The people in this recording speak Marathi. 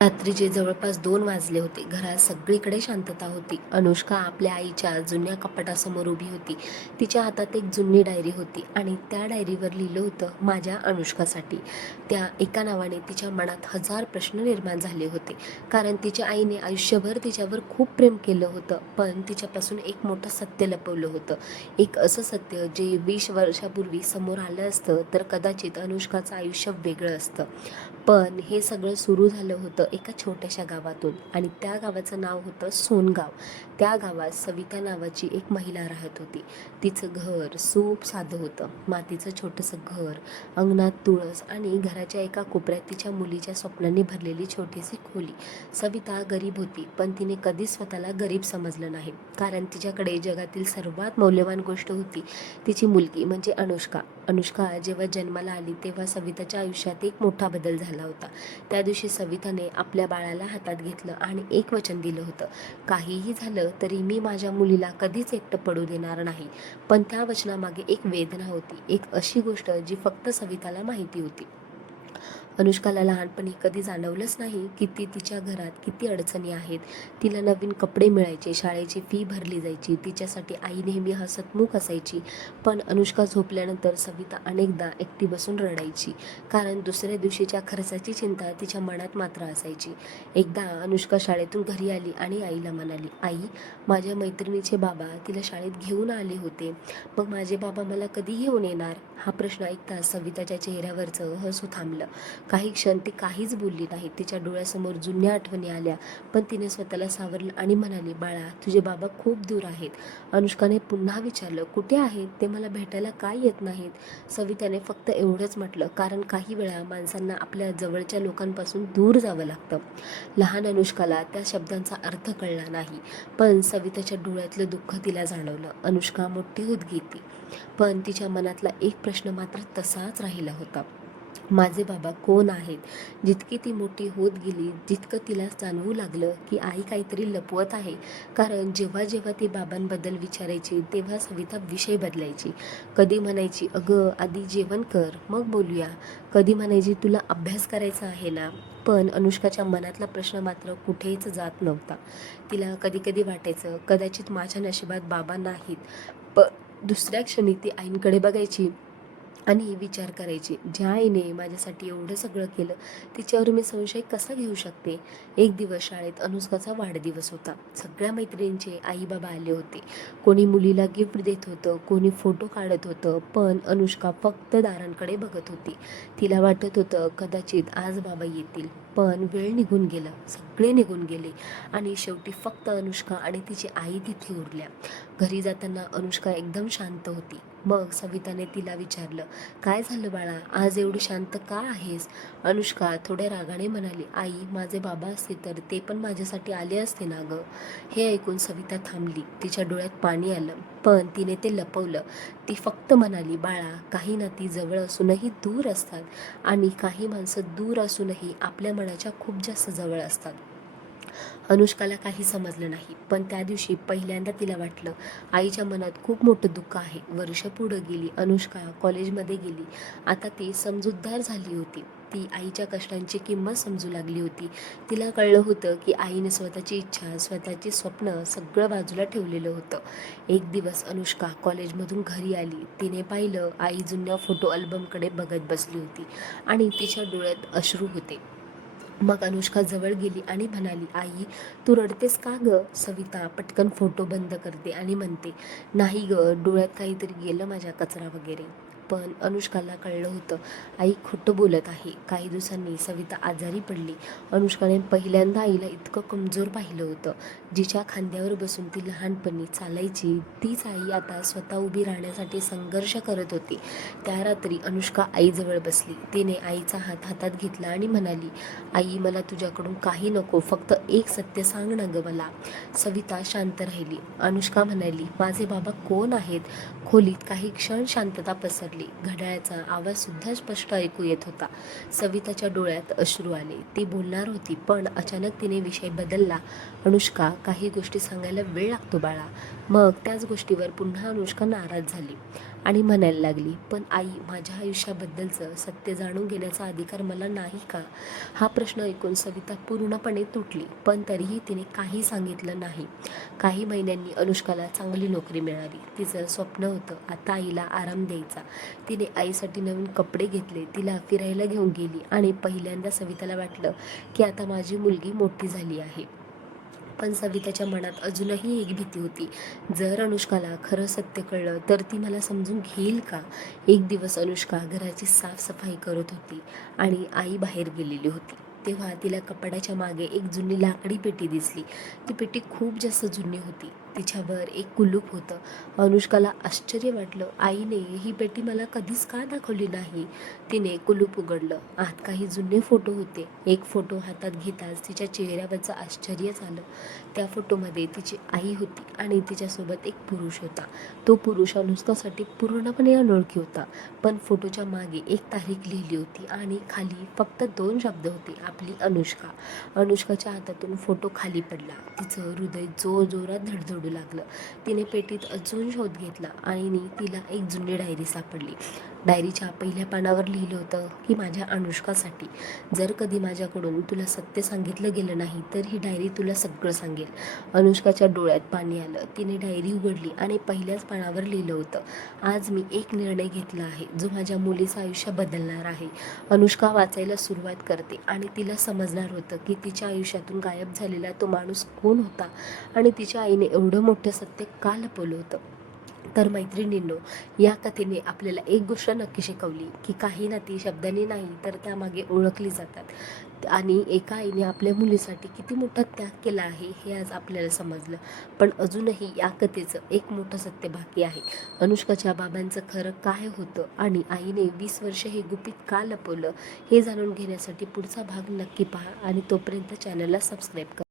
रात्रीचे जवळपास 2 वाजले होते. घरात सगळीकडे शांतता होती. अनुष्का आपल्या आईच्या जुन्या कपाटासमोर उभी होती. तिच्या हातात एक जुनी डायरी होती आणि त्या डायरीवर लिहिलं होतं, माझ्या अनुष्कासाठी. त्या एका नावाने तिच्या मनात हजार प्रश्न निर्माण झाले होते. कारण तिच्या आईने आयुष्यभर तिच्यावर खूप प्रेम केलं होतं, पण तिच्यापासून एक मोठं सत्य लपवलं होतं. एक असं सत्य जे 20 वर्षापूर्वी समोर आलं असतं तर कदाचित अनुष्काचं आयुष्य वेगळं असतं. पण हे सगळं सुरू झालं होतं एका छोट्याशा गावातून आणि त्या गावाचं नाव होतं सोनगाव. त्या गावात सविता नावाची एक महिला राहत होती. तिचं घर सूप साधं होतं. मातीचं छोटंसं घर, अंगणात तुळस आणि घराच्या एका कोपऱ्यात तिच्या मुलीच्या स्वप्नांनी भरलेली छोटीशी खोली. सविता गरीब होती, पण तिने कधीच स्वतःला गरीब समजलं नाही. कारण तिच्याकडे जगातील सर्वात मौल्यवान गोष्ट होती, तिची मुलगी म्हणजे अनुष्का. अनुष्का जेव्हा जन्माला आली तेव्हा सविताच्या आयुष्यात एक मोठा बदल झाला होता. त्या दिवशी सविताने आपल्या बाळाला हातात घेतलं आणि एक वचन दिलं होतं, काहीही झालं तरी मी माझ्या मुलीला कधीच एकटं पडू देणार नाही. पण त्या वचनामागे एक वेदना होती, एक अशी गोष्ट जी फक्त सविताला माहिती होती. अनुष्काला लहानपणी कधी जाणवलंच नाही की तिच्या घरात किती अडचणी आहेत. तिला नवीन कपडे मिळायचे, शाळेची फी भरली जायची, तिच्यासाठी आई नेहमी हसतमुख असायची. पण अनुष्का झोपल्यानंतर सविता अनेकदा एकटी बसून रडायची, कारण दुसऱ्या दिवशीच्या खर्चाची चिंता तिच्या मनात मात्र असायची. एकदा अनुष्का शाळेतून घरी आली आणि आईला म्हणाली, आई, माझ्या मैत्रिणीचे बाबा तिला शाळेत घेऊन आले होते, मग माझे बाबा मला कधी घेऊन येणार? हा प्रश्न ऐकताच सविताच्या चेहऱ्यावरचं हसू थांबलं. काही क्षण ती काहीच बोलली नाही. तिच्या डोळ्यासमोर जुन्या आठवणी आल्या, पण तिने स्वतःला सावरलं आणि म्हणाली, बाळा, तुझे बाबा खूप दूर आहेत. अनुष्काने पुन्हा विचारलं, कुठे आहेत ते? मला भेटायला का येत नाहीत? सविताने फक्त एवढंच म्हटलं, कारण काही वेळा माणसांना आपल्या जवळच्या लोकांपासून दूर जावं लागतं. लहान अनुष्काला त्या शब्दांचा अर्थ कळला नाही, पण सविताच्या डोळ्यातलं दुःख तिला जाणवलं. अनुष्का मोठी होत गेली, पण तिच्या मनातला एक प्रश्न मात्र तसाच राहिला होता, माझे बाबा कोण आहेत? जितकी ती मोठी होत गेली, जितकं तिला जाणवू लागलं की आई काहीतरी लपवत आहे. कारण जेव्हा जेव्हा ती बाबांबद्दल विचारायची तेव्हा सविता विषय बदलायची. कधी म्हणायची, अगं आधी जेवण कर मग बोलूया. कधी म्हणायची, तुला अभ्यास करायचा आहे ना? पण अनुष्काच्या मनातला प्रश्न मात्र कुठेच जात नव्हता. तिला कधी कधी वाटायचं, कदाचित माझ्या नशिबात बाबा नाहीत. पण दुसऱ्या क्षणी ती आईंकडे बघायची आणि विचार करायची, ज्या आईने माझ्यासाठी एवढं सगळं केलं तिच्यावर मी संशय कसा घेऊ शकते? एक दिवस शाळेत अनुष्काचा वाढदिवस होता. सगळ्या मैत्रिणींचे आई बाबा आले होते. कोणी मुलीला गिफ्ट देत होतं, कोणी फोटो काढत होतं, पण अनुष्का फक्त दारांकडे बघत होती. तिला वाटत होतं कदाचित आज बाबा येतील. पण वेळ निघून गेला, सगळे निघून गेले आणि शेवटी फक्त अनुष्का आणि तिची आई तिथे उरल्या. घरी जाताना अनुष्का एकदम शांत होती. मग सविताने तिला विचारलं, काय झालं बाळा, आज एवढी शांत का आहेस? अनुष्का थोड्या रागाने म्हणाली, आई, माझे बाबा असते तर ते पण माझ्यासाठी आले असते ना गं. हे ऐकून सविता थांबली. तिच्या डोळ्यात पाणी आलं, पण तिने ते लपवलं. ती फक्त म्हणाली, बाळा, काही नाती जवळ असूनही दूर असतात आणि काही माणसं दूर असूनही आपल्या मनाच्या खूप जास्त जवळ असतात. अनुष्काला काही समजलं नाही, पण त्या दिवशी पहिल्यांदा तिला वाटलं, आईच्या मनात खूप मोठं दुःख आहे. वर्ष पुढं गेली, अनुष्का कॉलेजमध्ये गेली. आता ती समजूतदार झाली होती. ती आईच्या कष्टांची किंमत समजू लागली होती. तिला कळलं होतं की आईने स्वतःची इच्छा, स्वतःची स्वप्न सगळं बाजूला ठेवलेलं होतं. एक दिवस अनुष्का कॉलेजमधून घरी आली. तिने पाहिलं, आई जुन्या फोटो अल्बमकडे बघत बसली होती आणि तिच्या डोळ्यात अश्रू होते. मग अनुष्का जवळ गेली आणि म्हणाली, आई, तू रडतेस का गं? सविता पटकन फोटो बंद करते आणि म्हणते, नाही गं, डोळ्यात काहीतरी गेलं माझ्या, कचरा वगैरे. पण अनुष्काला कळलं होतं, आई खोटं बोलत आहे. काही दिवसांनी सविता आजारी पडली. अनुष्काने पहिल्यांदा आईला इतकं कमजोर पाहिलं होतं. जिच्या खांद्यावर बसून ती लहानपणी चालायची, तीच आई आता स्वतः उभी राहण्यासाठी संघर्ष करत होती. त्या रात्री अनुष्का आईजवळ बसली. तिने आईचा हात हातात घेतला आणि म्हणाली, आई, मला तुझ्याकडून काही नको, फक्त एक सत्य सांग ना गं मला. सविता शांत राहिली. अनुष्का म्हणाली, माझे बाबा कोण आहेत? खोलीत काही क्षण शांतता पसरली. घड्याळाचा आवाज सुद्धा स्पष्ट ऐकू येत होता. सविताच्या डोळ्यात अश्रू आले. ती बोलणार होती, पण अचानक तिने विषय बदलला. अनुष्का, काही गोष्टी सांगायला वेळ लागतो बाळा. मग त्याच गोष्टीवर पुन्हा अनुष्का नाराज झाली. आणि म्हणायला लागली, पण आई, माझ्या आयुष्याबद्दलचं सत्य जाणून घेण्याचा अधिकार मला नाही का? हा प्रश्न ऐकून सविता पूर्णपणे तुटली, पण तरीही तिने काही सांगितलं नाही. काही महिन्यांनी अनुष्काला चांगली नोकरी मिळाली. तिचं स्वप्न होतं आता आईला आराम द्यायचा. तिने आईसाठी नवीन कपडे घेतले, तिला फिरायला घेऊन गेली आणि पहिल्यांदा सविताला वाटलं की आता माझी मुलगी मोठी झाली आहे. पण सविताच्या मनात अजूनही एक भीती होती. जर अनुष्काला खरं सत्य कळलं तर ती मला समजून घेईल का? एक दिवस अनुष्का घराची साफसफाई करत होती आणि आई बाहेर गेलेली होती. तेव्हा तिला कपाटाच्या मागे एक जुनी लाकडी पेटी दिसली. ती पेटी खूप जास्त जुनी होती. तिच्यावर एक कुलूप होतं. अनुष्काला आश्चर्य वाटलं. आईने ही पेटी मला कधीच का दाखवली नाही? तिने कुलूप उघडलं. आत काही जुने फोटो होते. एक फोटो हातात घेताच तिच्या चेहऱ्यावरचं आश्चर्य झालं. त्या फोटोमध्ये तिची आई होती आणि तिच्यासोबत एक पुरुष होता. तो पुरुष अनुष्कासाठी पूर्णपणे अनोळखी होता. पण फोटोच्या मागे एक तारीख लिहिली होती आणि खाली फक्त 2 शब्द होते, आपली अनुष्का. अनुष्काच्या हातातून फोटो खाली पडला. तिचं हृदय जोरजोरात धडधडू लागलं. तिने पेटीत अजून शोध घेतला आणि तिला एक जुनी डायरी सापडली. डायरीच्या पहिल्या पानावर लिहिलं होतं की माझ्या अनुष्कासाठी, जर कधी माझ्याकडून तुला सत्य सांगितलं गेलं नाही तर ही डायरी तुला सगळं सांगेल. अनुष्काच्या डोळ्यात पाणी आलं. तिने डायरी उघडली आणि पहिल्याच पानावर लिहिलं होतं, आज मी एक निर्णय घेतला आहे जो माझ्या मुलीचं आयुष्य बदलणार आहे. अनुष्का वाचायला सुरुवात करते आणि तिला समजणार होतं की तिच्या आयुष्यातून गायब झालेला तो माणूस कोण होता आणि तिच्या आईने एवढं मोठं सत्य का लपवलं होतं. तर मैत्रिणींनो, या कथेने आपल्याला एक गोष्ट नक्की शिकवली की काही नाती शब्दांनी नाही तर त्यामागे ओळखली जातात आणि एका आईने आपल्या मुलीसाठी किती मोठा त्याग केला आहे हे आज आपल्याला समजलं. पण अजूनही या कथेचं एक मोठं सत्य बाकी आहे. अनुष्काच्या बाबांचं खरं काय होतं आणि आईने 20 वर्ष हे गुपित का लपवलं हे जाणून घेण्यासाठी पुढचा भाग नक्की पहा आणि तोपर्यंत चॅनलला सबस्क्राईब करा.